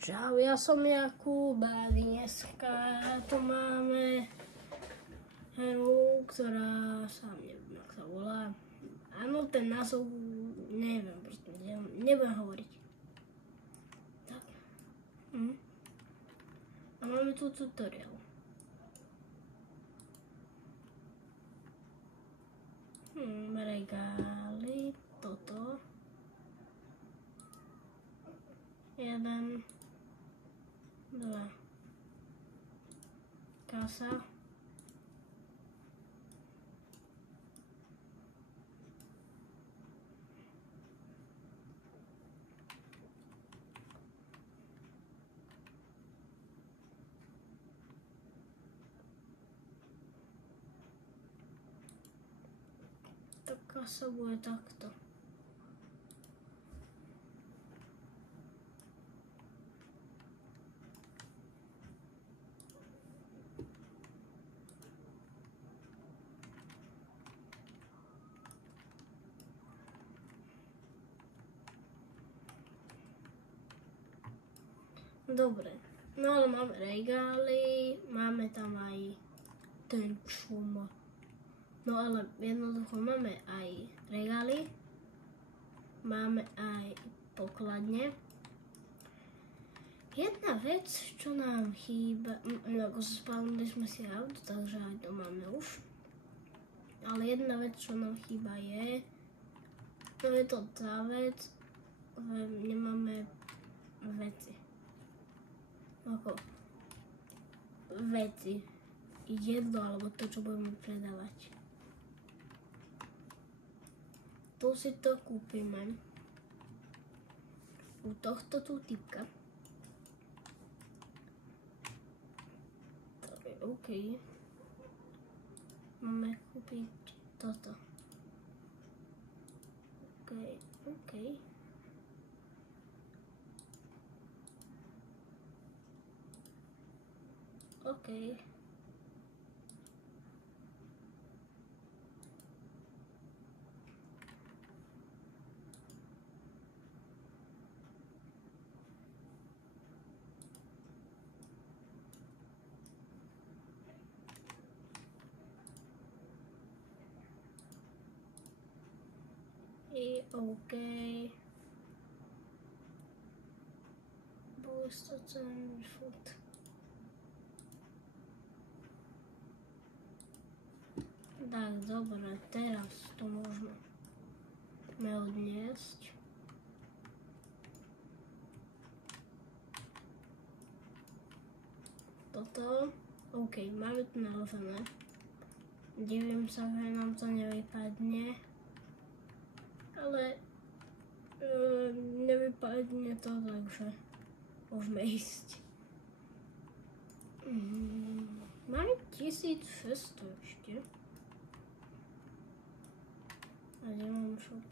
Čau, ja som Jakub a dneska tu máme hru, ktorá sa, neviem, jak sa volá. Áno, ten názov, neviem, proste nebudem hovoriť. Tak. A máme tu tutorial. Regály, toto. 1, 2, kasa, tá kasa bude takto. Dobre, no ale máme regály, máme tam aj ten čum. No ale jednoducho máme aj regály, máme aj pokladne. Jedna vec, čo nám chýba, ako spálili sme si auto, takže aj to máme už. Ale jedna vec, čo nám chýba je, no je to tá vec, nemáme veci. Ako veci, jedlo alebo to, čo budeme predávať. Tu si to kúpime u tohto tu typka. To je OK. Máme kúpiť toto. OK. OK. I OK. Boost ten food. Tak, dobre, teraz to môžeme odniesť. Toto, OK, máme to naložené. Divím sa, že nám to nevypadne, ale nevypadne to, takže môžeme ísť. Máme 1600 ešte. A kde mám shop?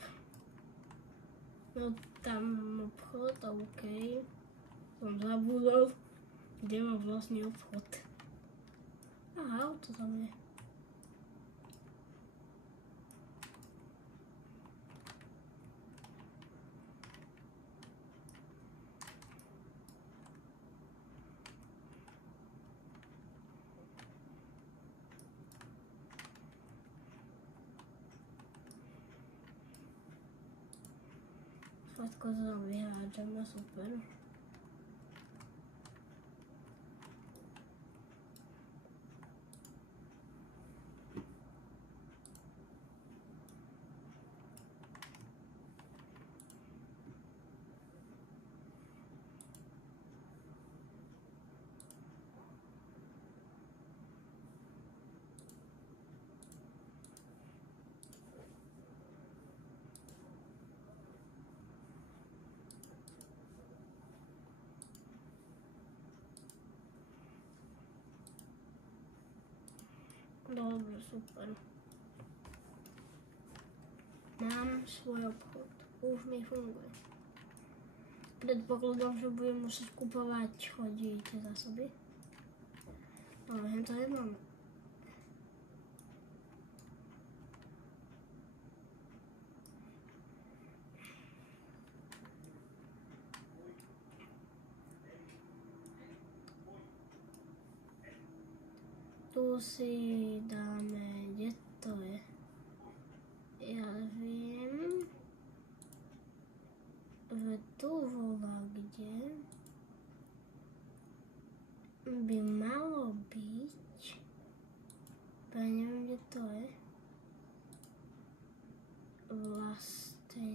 No tam obchod, OK. Som zabudol, kde mám vlastne obchod. Aha, auto tam je. Všetko to tam vyhádžeme, super. Dobre, super. Mám svoj obchod. Už mi funguje. Predpokladám, že budem musieť kupovať chodiť zásoby. Ale to nemáme. tu si dáme, kde to je? Ja viem, že tu volá kde by malo byť, ja neviem, kde to je, vlastne,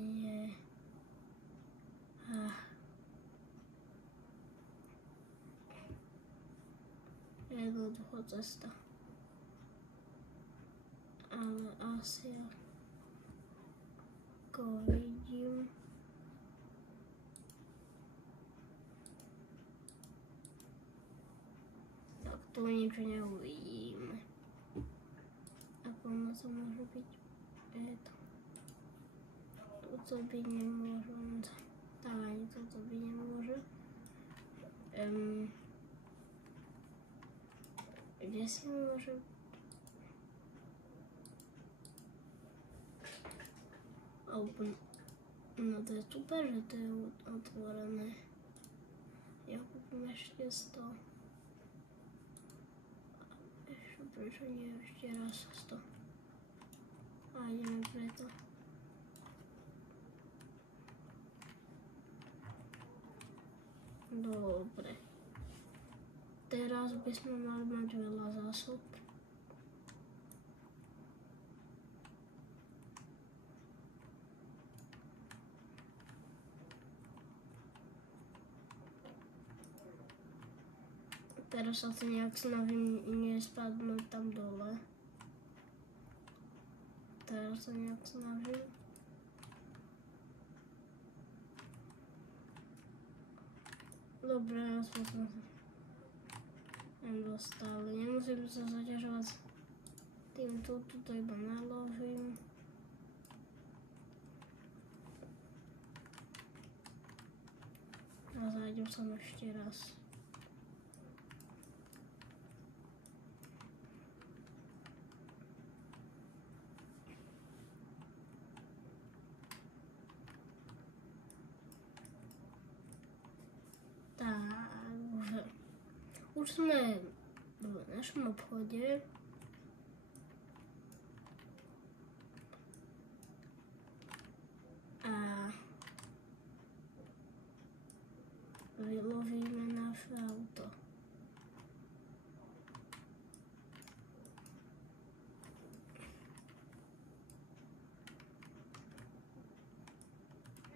jednoducho cesta, ale asi ako vidím, tak tu nič neuvidíme. Ako ono to môže byť? Toto by nemôže, tak ani toto by nemôže. Kde si môže? No to je super, že to je otvorené. Ja kúpim ešte 100. Prečo nie ešte raz 100? A ideme preto. Dobre. Teraz by sme mali mať veľa zásob. Teraz sa to nejak snažím nespadnúť tam dole. Teraz sa nejak snažím. Dobre, aspoň som sa dostali. Nemusím sa zaťažovať týmto, tuto iba naložím. A zájdem som ešte raz. Takže už sme v našom obchode. A vyložíme naše auto.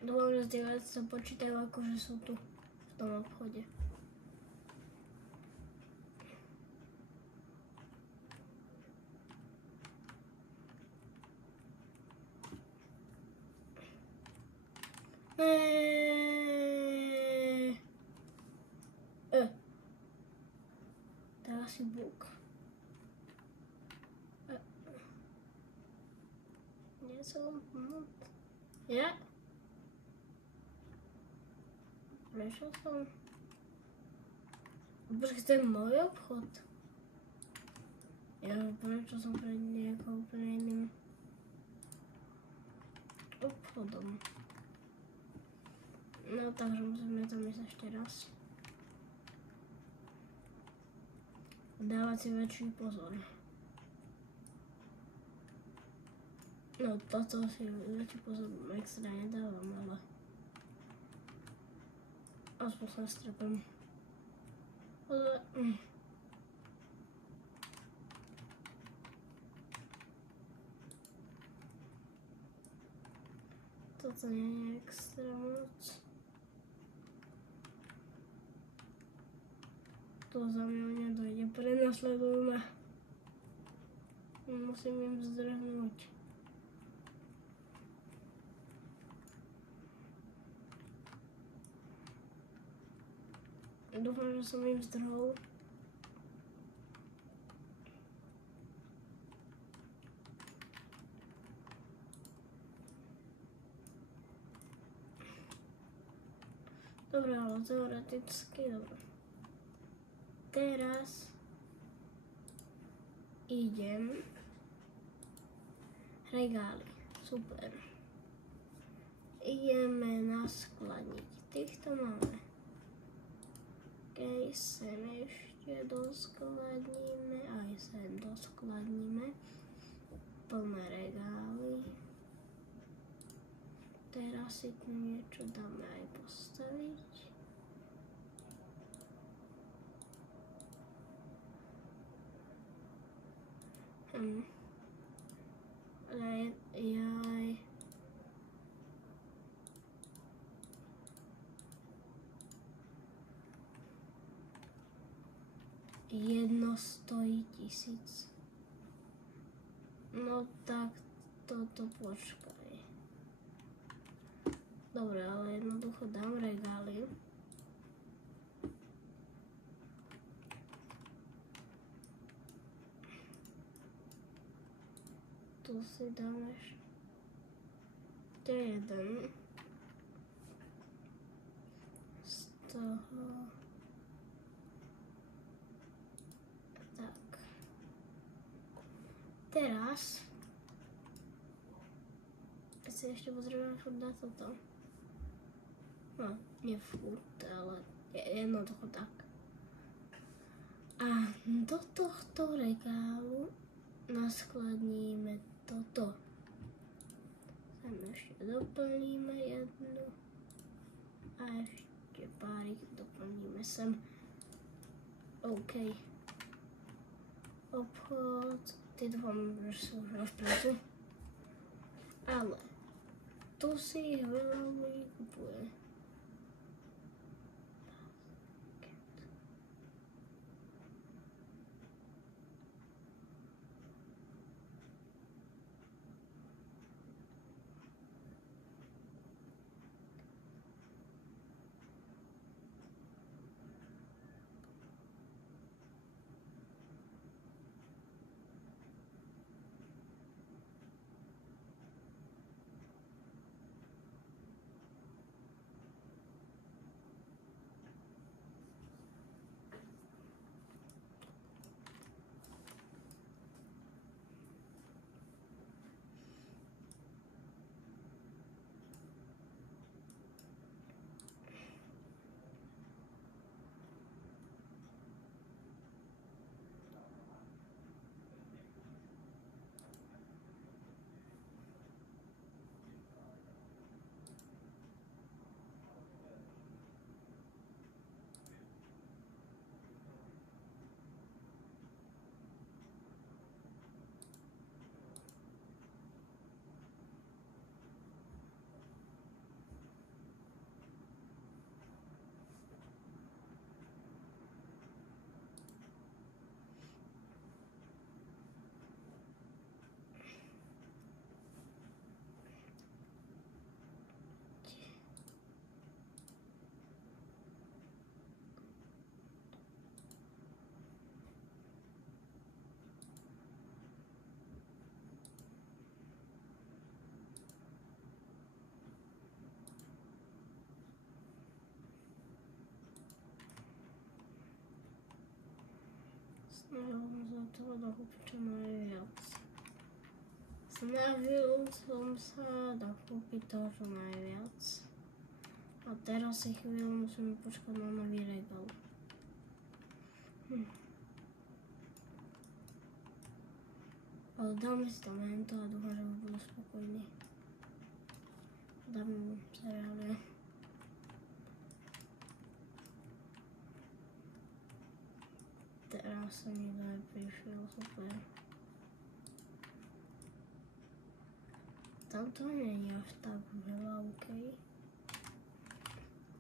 Dúfam, že tie veci sa počítajú ako, že sú tu v tom obchode. To je asi bug. Nie som ja? Prečo som? Počkej, to je môj obchod. Ja, prečo som pred nejakou úplne iným obchodom? No, takže musíme tam ísť ešte raz. Dávať si väčší pozor. No, toto si väčší pozor extra nedávam, ale aspoň sa strepem. Toto nie je extra moc. To za mňa nedojde, prenasledujú ma. Musím im zdrhnúť. Dúfam, že som im zdrhol. Dobre, ale teoreticky, dobre. Teraz idem regály, super. Ideme na skladník, týchto máme. OK, sem ešte doskladníme, aj sem doskladníme. Plné regály. Teraz si tu niečo dáme aj postaviť. Jaj. Jedno stojí 1000. No tak toto počkaj. Dobre, ale jednoducho dám regály. Tu si dám ešte jeden. Z toho. Tak. Teraz si ešte potrebujem furt na toto. No, nie furt, ale jednoducho tak. A do tohto regálu naskladníme toto. Sem ešte doplníme jednu a ešte párik doplníme sem. OK. Obchod, tieto vám sú už rozpracú. Ale tu si ich veľa ľudí kupuje. Snažil som sa toho dokúpiť čo najviac. Snažil som sa dokúpiť toho čo najviac. A teraz si chvíľu musím počkať na nový regál. Ale dáme si tam hento a dúfam, že už budú spokojní. Dáme mu seriály. Teraz sa nikto neprišiel, super. Tamto nie je až tak veľa, OK.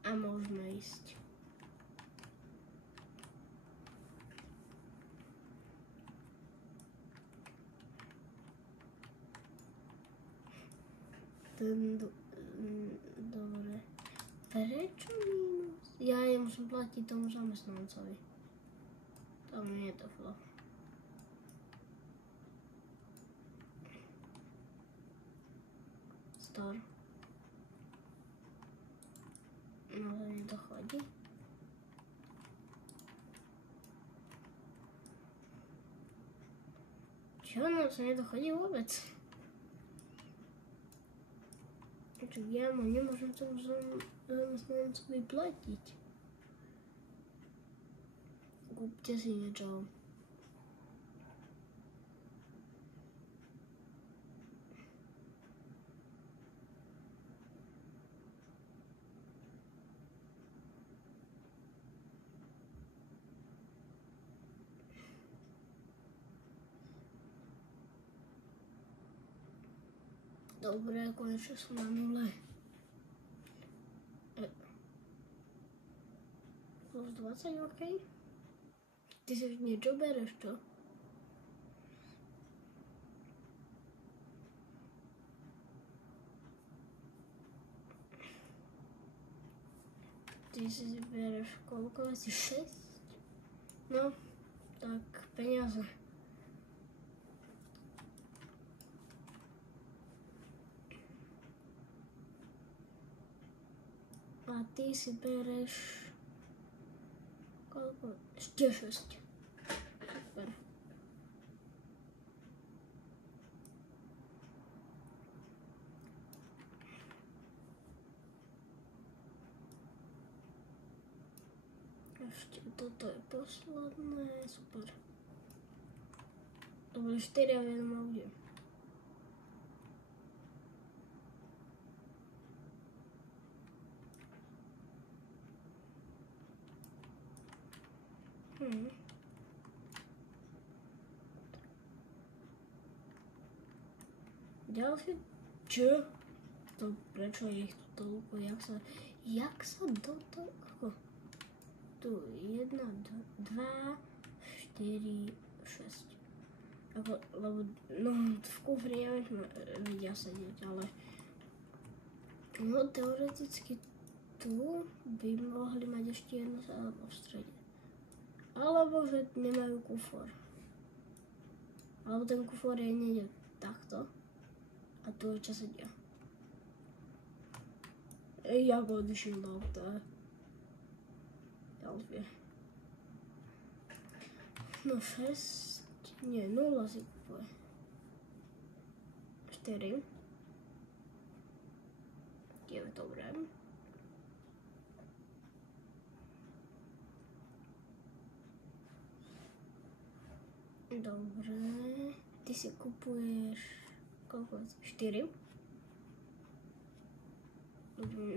A môžeme ísť. Dobre. Prečo mínus? Ja musím platiť tomu zamestnancovi. To mi nedošlo. Store. No to nedochodí. Čo? No to nedochodí vôbec. Čo ja nemôžem tomu zamestnancovi platiť. Kúpte si niečo. Dobre, konečne som na nule. Plus 20, OK. Ty si niečo bereš, čo? Ty si bereš koľko? Asi 6? No, tak peniaze. A ty si bereš koľko? Ešte 6. Super. Ešte toto je posledné. Super. To boli 4 a v jednom aute. Ďalšie, čo? To prečo je ich tu toľko? Jak sa do toho? Ako? Tu 1, 2, 4, 6. Ako, lebo, no, v kufri vedia sedieť, ale no, teoreticky tu by mohli mať ešte jedno sedadlo v strede. Alebo že nemajú kufor. Alebo ten kufor je niekde takto. A tu je čo sedia. Jak odišiel do auta. Ďalšie. No 6. Nie, 0 si kupuje. 4. Je dobré. Dobre. Ty si kupuješ koľko? 4.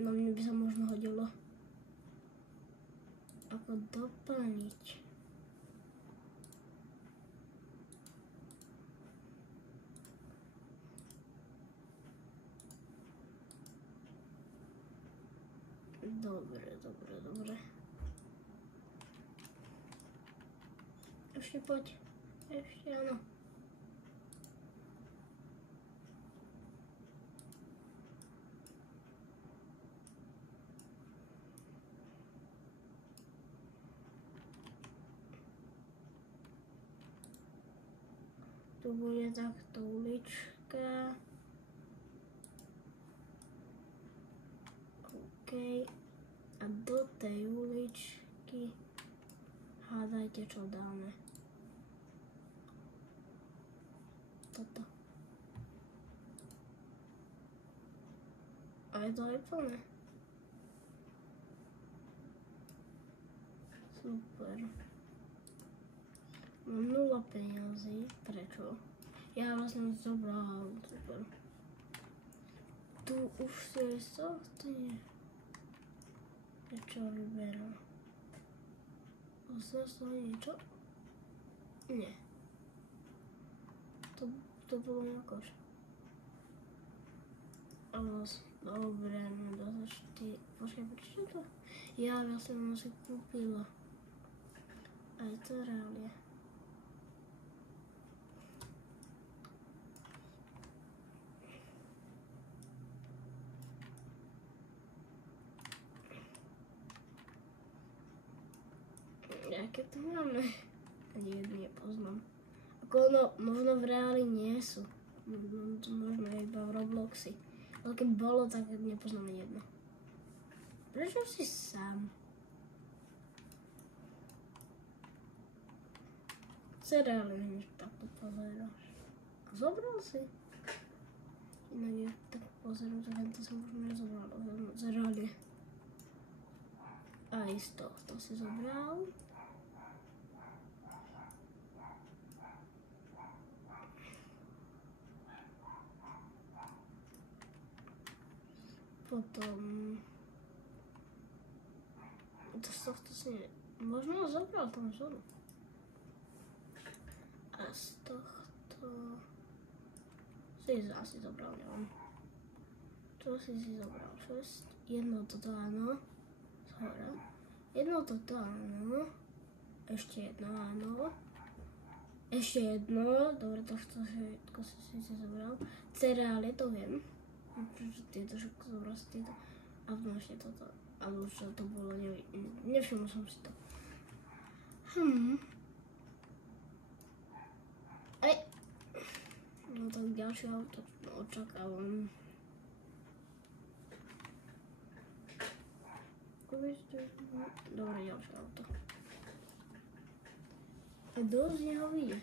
No mne by sa možno hodilo ako doplniť. Dobre. Ešte poď. Ešte áno. Tu bude takto ulička. OK. A do tej uličky hádajte, čo dáme. Toto. A je to aj plné. Super. Mám 0 peniazy. Prečo? Ja vlastne zobral. Super. Tu už si je softý. Čo vyberám? 800 niečo? Nie. To bolo nejako. Dobre, mám 24. Počkaj, prečo to? Ja som si kúpila. Aj to reálie. Aké to máme? Ani jedný nepoznám. Ako ono, možno v reáli nie sú. Možno iba v Robloxi. Ale keď bolo, tak nepoznám ani jedno. Prečo si sám? Co reálne než takto pozeráš? A zobral si? Inak ja tak pozerám, tak to som možno nezobral. Z reálie. Aj z tohto si zobral. Potom... To z tohto si... Možno zobral tam vzadu. A z tohto... Si asi zobral, neviem. Čo si zobral? 6. Jedno toto áno. Zhora. Jedno toto áno. Ešte jedno áno. Ešte jedno. Dobre, tohto všetko si zobral. Cereálie, to viem. Prečo tieto všetko zobral si tieto. A potom ešte toto. Ale už to bolo, nevšimol som si to. Aj. No tak ďalšie auto očakávam. Dobre, ďalšie auto. Dosť neho vyjde.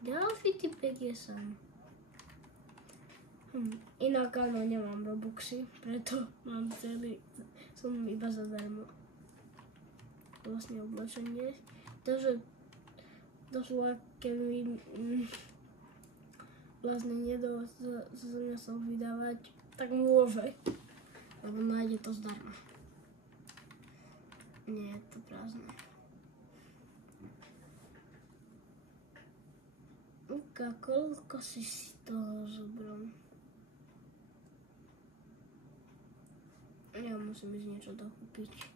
Ďalší typek je sám. Inak áno, nemám Robuxy, preto mám som iba zadarmo. Vlastne oblečenie. To sú keby vlastne nedá sa vydávať, tak môže, lebo nájde to zdarma. Nie je to prázdne. Koľko si toho zobral? Ja musím ísť niečo dokúpiť.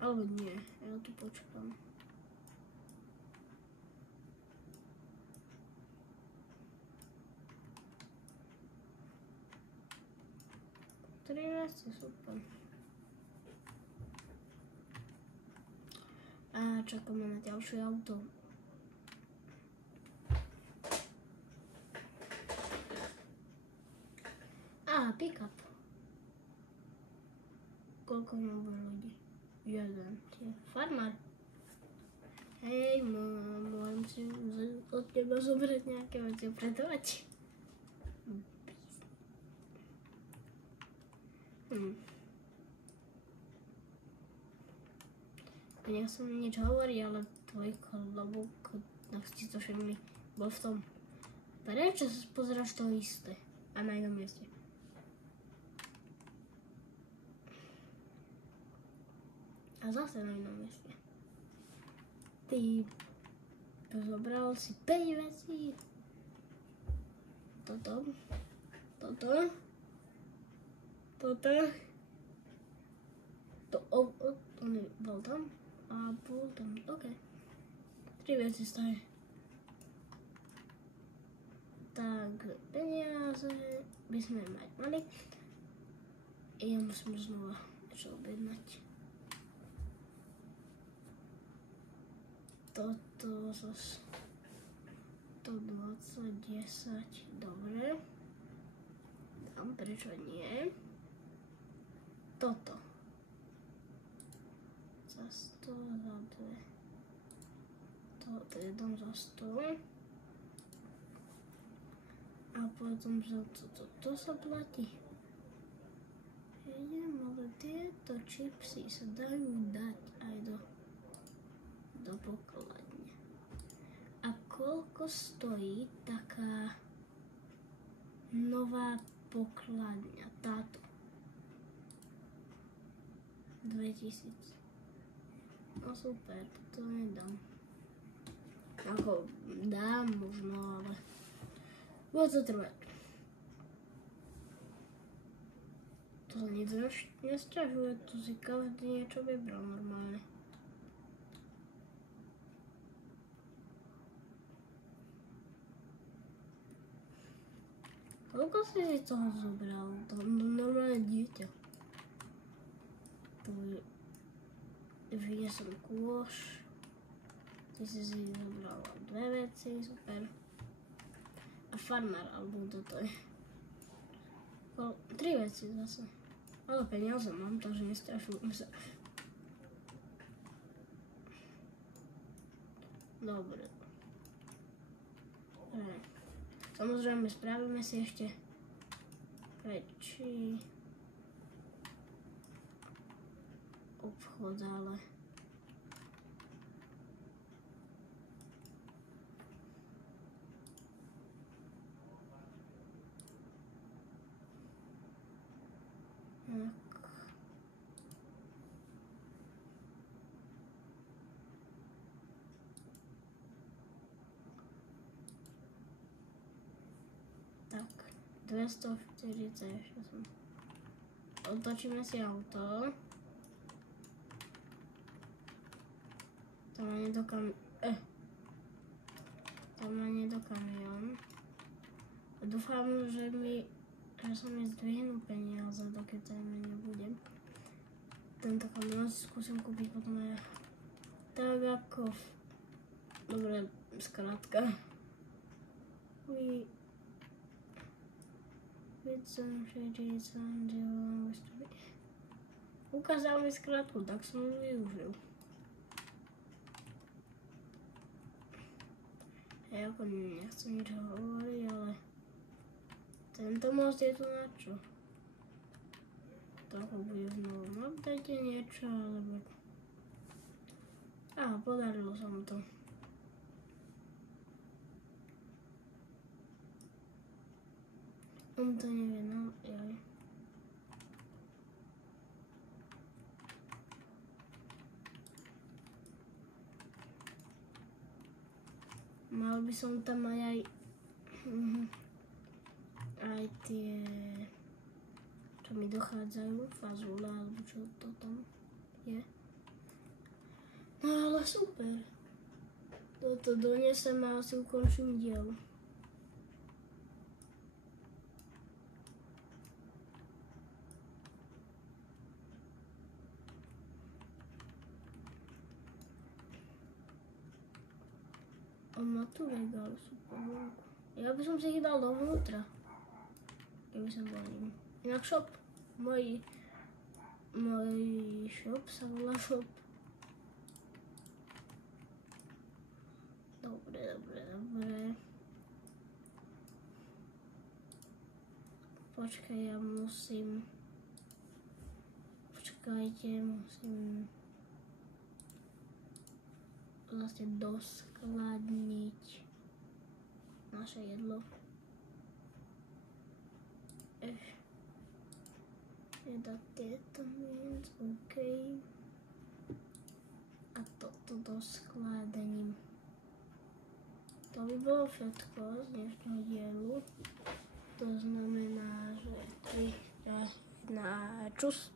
Alebo nie, ja tu počkám. Super. A čakáme na ďalšie auto. Pick-up. Koľko máme ľudí? Jeden. Farmár. Hej, môžem si od teba zobrať nejaké veci predávať. Nechcem nič hovoriť, ale tvoj klobúk, tak si to všimli, bol v tom. Prečo sa pozeráš to isté? A na inom mieste. A zase na inom mieste. Ty zobral si 5 vecí. Toto. On bol tam a bol tam. OK. 3 veci stojí. Tak, peniaze by sme mať mali. Ja musím znova niečo objednať. Toto zase 120, 10, dobre. Tam prečo nie? Toto. Za 100, za 2. Toto je dom za 100. A potom za to sa platí. Ale tieto čipsy sa dajú dať aj do pokladne. A koľko stojí taká nová pokladňa, táto? 2000. No super, to nedám. Ako dám možno, ale bude to trvať. To sa nic nesťažuje, tu si každý niečo vybral normálne. Koľko si toho zobral? To normálne dieťa. Tu vyniesol kôš. Ty si zobral 2 veci, super. A farmár, alebo toto je. 3 veci zase. Ale peniaze mám, takže nestrašujem sa. Dobre. Samozrejme, spravíme si ešte väčší obchod, ale 248. Otočíme si auto. Tam ma nie do kamión. Dúfam, že sa mi zdvihnú peniaze, dokiaľ tam nebudem. Tento kamión si skúsim kúpiť potom aj tak ako... Dobre, skrátka. Ukázal mi skrátku, tak som ju využil. Ja ako nechcem nič hovoriť, ale tento most je tu na čo? Trochu bude v novom update niečo, alebo... Podarilo sa mu to. On to nevie, no jaj. Mal by som tam aj tie, čo mi dochádzajú, fazule, alebo čo to tam je. No ale super. Toto donesem a asi ukončím diel. On má tu regál, super. Ja by som si ich dal dovnútra, keby som bol ním. Inak shop, môj shop sa volá shop. Dobre. Počkajte, musím vlastne doskladniť naše jedlo. Dať tieto minc, OK. A toto doskladním. To by bolo všetko z dnešného dielu. To znamená, že na čus.